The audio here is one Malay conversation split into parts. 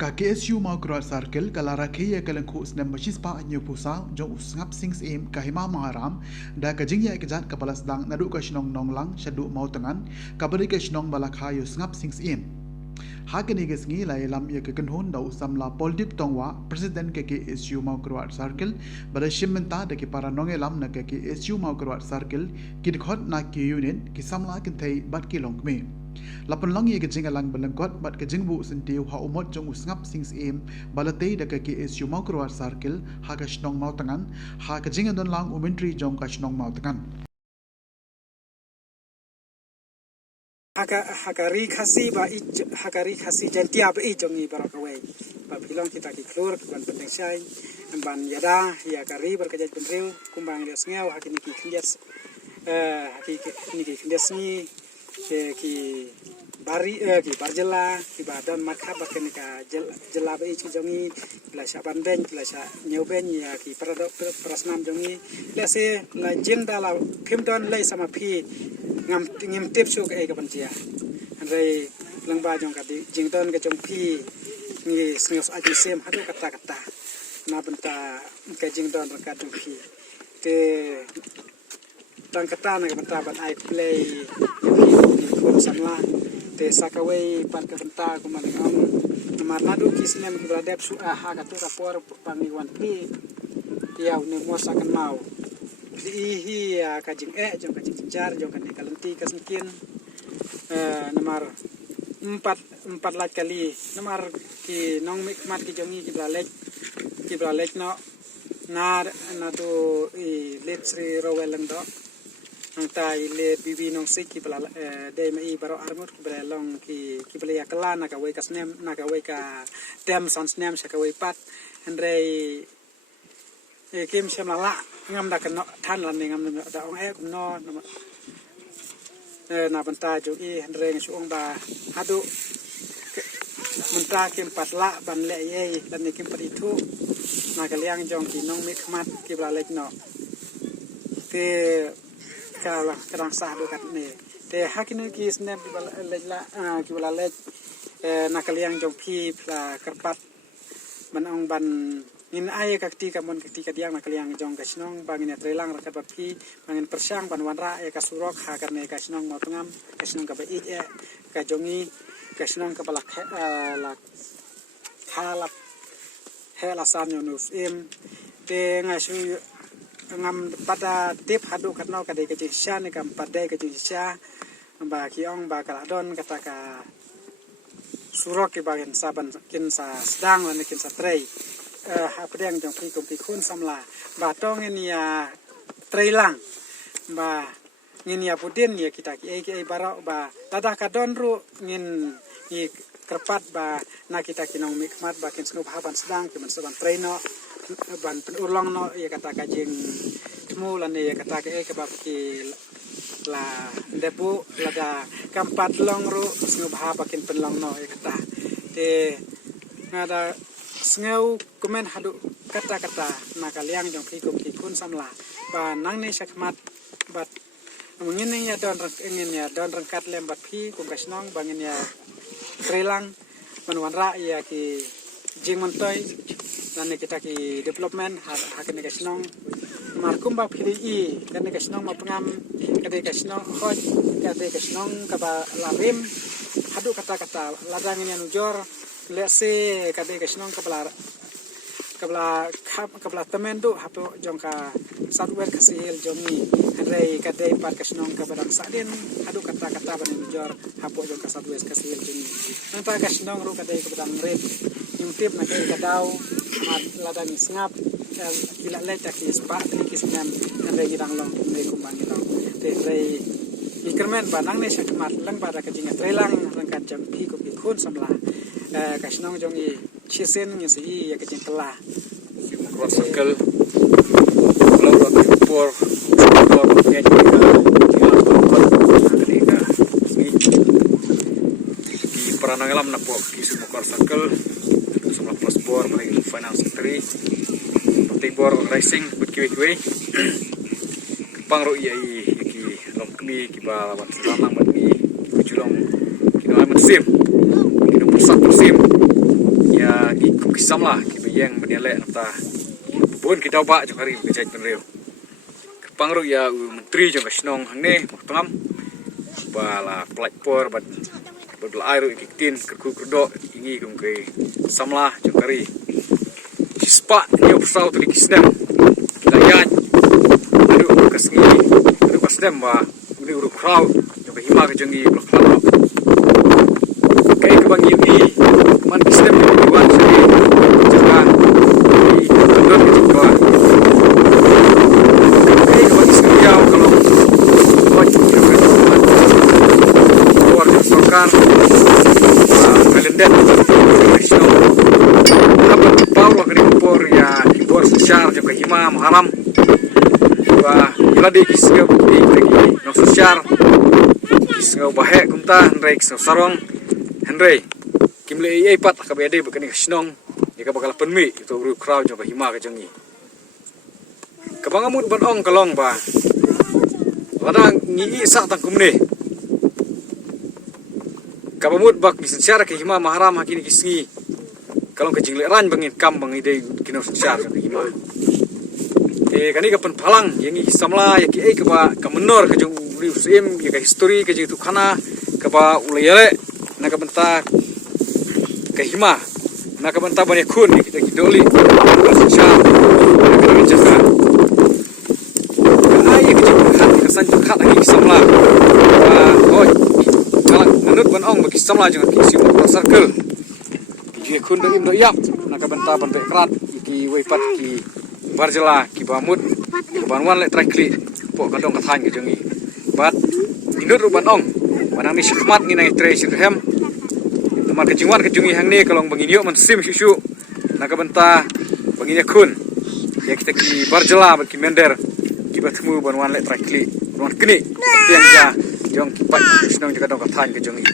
KKSU mau keluar circle kalau rakyat kelengku senam majlis pa anyu pusau jong usngap sings im kahima maharam da kajingya kejat kepala sedang nadu kasnong nonglang syadu mau tengan kabari kasnong balakhayu sngap sings im hakini gesngi lai lam ya kekenhun da usamla poldip tongwa presiden KKSU mau keluar circle bada shimenta da ki para nongelam na KKSU mau keluar circle kidkhot na ki unit ki samla kintai bat ki longme lapan lang ye kejing alang balangkot bat kejing bu sentiu ha umot jong usngap sings im balatei da KKSU mau keluar circle ha kasnong mau tengan ha kejing don lang umentri jong kasnong mau tengan hakari khasi jantia ba i jongi barakawai ba bilong kita ki klur ban penting sai ban yada ya kari berkajat benreu kumbang dia sngeu hakini ki khindias hakini ki khindias ni ki bari ki barjela ki badan makha bakani ka jela ba i jongi la saban ben la sa nyeu ben ya ki prasnam jongi la se la jenda la phimdon lai sama phi ngam tip su ka eka pantia andai langba jong ka jington ka jong phi ngi sngos aju sem hadu kata na benta ka jington ka jong phi te tang kata na ka benta ban ai play kun samla te sakawai pan ka benta ku man ngam namar nadu kisnem ki bradep su ha ka tu rapor pangiwan phi yaw ne mosakan mau dihi kajing jong kajing jar jong kan kalanti kasmkin nomor 4 lat kali nomor ki nong mikmat ki jongi ki blalek no na do I let sri rowelang do ang tai le bibi nong sik ki bla de mai baro armut ki blalong ki bla kala na ka wei kasnem na ka wei ka tem sans nem sa ka wei pat andrei kim shamala ngam da kan than lan ngam da ong kum no na banta jo I reng su ong ba hadu menta kim patla ban le ye lan kim pati thu na ka liang jong ki nong mi khmat ki bla lek no te kala kadang sa do kat ne te hakinu ki snap ki bla lek la ki bla lek na ka liang jong phi pla karpat man ong ban in ai kakti kamon kakti kadiang nakaliang jong kasnong bangin trelang rakat bapi bangin persang ban wanra ka surok ha karne kasnong motngam kasnong ka bai ka jongi kasnong ka balak la khalap hela san yunus im te ngasu ngam pada tip hadu katno ka de ka jisha ne kam padai ka jisha ba kiong ba kala don kata ka surok ki bangin saban kin sa sedang lan kin sa trei pedang jong pi kum pi khun samla ba tong nia trailang ba nginia pudin ya kita ki ai barau ba tada ka don ru ngin ni kerpat ba na kita kinong mikmat ba kin snup haban sedang ki man saban traino ban penulong no ya kata ka jing temu lan ya kata ka ba ki la debu lada kampat long ru snup haba kin penlong no ya kata te ngada sngeu komen hadu kata nakaliang jong ki kun samla ba nang ne sakmat bat mungin ya don rangkat lem bat phi kum kasnong bangin ya trelang manwan ra ya ki jing montoy lan kita ki development hakan kasnong markum ba phiri I kan kasnong ma pangam kade kasnong khoj kade kasnong ka ba larim hadu kata ladang ini nujor lese kade kasnong kabla temen do hapo jongka sadwer kasil jongi rei kade par kasnong ka badang sadin adu kata ban jor hapo jongka sadwer kasil jongi nanta kasnong ru kade ka badang rep imtip na kay kadaw mat ladang sngap kila leta ki spa ki snam rei gidang long rei kumbang gidang rei ikermen banang ne sakmat lang pada kajinga trelang rangkat jam pi ko khun samla kasnong jongi chisen ngi si ya kajing kala cross circle kalau por ya di peranangalam na po ki semua cross circle semua cross bor mai finance secretary tibor racing berkiwe-kiwe pang ro iya ki lokmi ki ba wan sanang mati julong ki no sim ki no persim ya ya ikut kisam lah kita yang menilai nata pun kita bak jok hari kerja penriu kepang ru ya menteri jok kasnong hane tengam bala pelapor bad air ikitin kerku kerdo ingi kum ke samlah jok hari spa ni opsau tu kisnem kita ya aduh kasngi aduh kasnem ba uri uru crowd jok hima ke jengi blokalo kai ke bang ini man kisnem ni buat sini jangan di kendor ke kawan kai ke bang kisnem jauh kalau buat keluar dari sokar kalender nasional apa power ke impor ya impor sosial juga hima haram wa ladi kisga di nok sosial kisga bahek kumta hendrei kisga sarong hendrei kimle ai pat ka bede bekani kisnong ya ka bakal penmi itu ru crowd juga hima ka jangi kabangamut banong kalong ba ladang ngi sa tang kumne kabamut bak bisensyar ke hima maharam hakini kisngi kalong ke jingle ran bangin kam bangi de kino sensyar ke hima kani ka palang yang i samla ya ki ai ka ba ka menor ka jung riusim ya ka history ka jitu khana ka ba ulele na ka benta ka hima na ka benta bane khun ni kita kidoli sensyar ka menjaga ai ka jitu khat ka san khat ki samla hoi kalak nanut ban ong bagi samla jung ki si circle ki khun do im do yap na ka benta ban bekrat ki weipat ki barjela ki bamut banwan le trakli po kadong kathan ke jengi bat inut ruban ong manang ni syakmat ni nai tre sirhem teman ke jingwan ke jungi hang ni kalong bangin man sim susu na ka benta bangin kun ya kita ki barjela bat ki mender ki batmu banwan le trakli ron kini tiang ja jong ki pat snong juga dong kathan ke jengi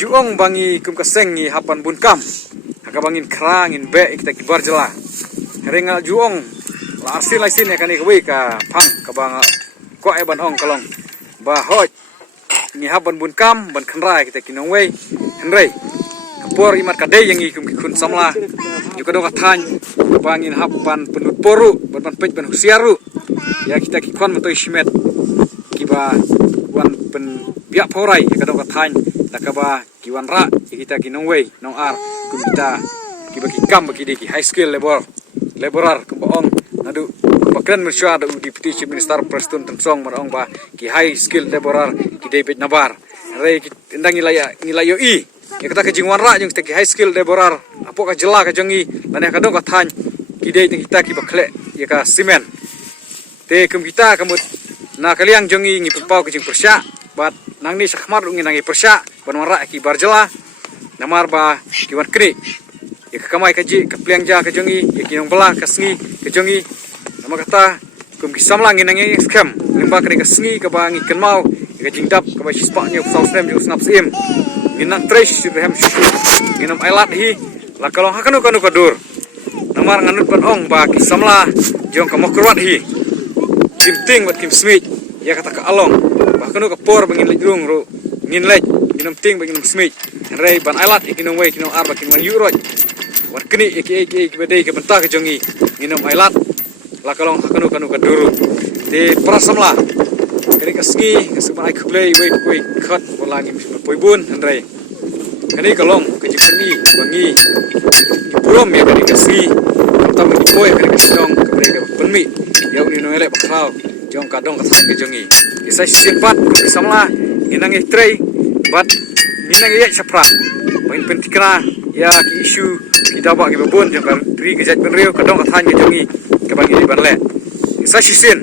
juong bangi kum kaseng ni hapan bunkam haka bangin krangin be kita ki barjela Ringal juong la arsin laisin ya kani kwe ka phang ka bang ko ai ban ong kalong ba hoj ni haban bun kam ban khanrai kita kinong wei henrei kapor imat ka dei yang i kum kun samla yu ka do ka than bangin haban penut poru ban pej ban husiaru ya kita ki kon matoi shimet ki ba wan pen biak porai ka do ka than la ka ba ki wan ra kita kinong wei nong ar kum kita ki ba ki kam ba ki de ki high skill laborer kemboong nadu bakran mersua da deputy chief minister Preston Tensong marong ba ki high skill laborer ki David Nabar rei ndang ngilayo i ya kata ke jingwan ra jung ki high skill laborer apo ka jela ka jangi lane ka dong ka than ki dei kita ki bakle ya ka simen te kum kita kamut na kaliang jangi ngi pau ke jing persya bat nang ni sakhmar ngi nangi persya banwara ki barjela namar ba ki wan kri ya kamai kaji ke pliang ja ke jongi ya kinong bela ke sngi ke jongi nama kata kum kisam lang ngi scam limba ke sngi ke bangi kenmau ke jingdap ke ba sispa ni usau snem ju snap sim minang trace hem shu minam ailat hi la kalong hakanu kanu kadur namar nganut ban ong ba kisam la jong ke mokrwat hi kim ting bat kim smith ya kata ke along ba kanu ke por bangin lejrung ru ngin lej minam ting bangin smith rei ban ailat ikinong wei kinong arba kinong yuroj war kini iki bedai ke benta ke jongi minum ailat la kalong kanu kaduru te prasamla kini kasngi kesuban ai khlei wei khat bolangi poibun hendrai kini kalong ke jipni bangi ipurom ya kini kasngi tam ni poi kini kasnong ke brega penmi ya uni no ele bakhau jong kadong kathan ke jongi isai simpat kesamla inang itrei bat minang ye sapra main pentikna ya ki isu kita bak ki babon jang tri ke jat penriu kadong kathan ke jongi ke bangi di banle sa sisin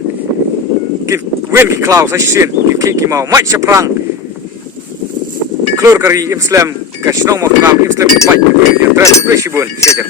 ki wen ki klau sa sisin ki mau mai chaprang klur kari islam ka snong mo kram islam pai ke ya tra pe sibun sejar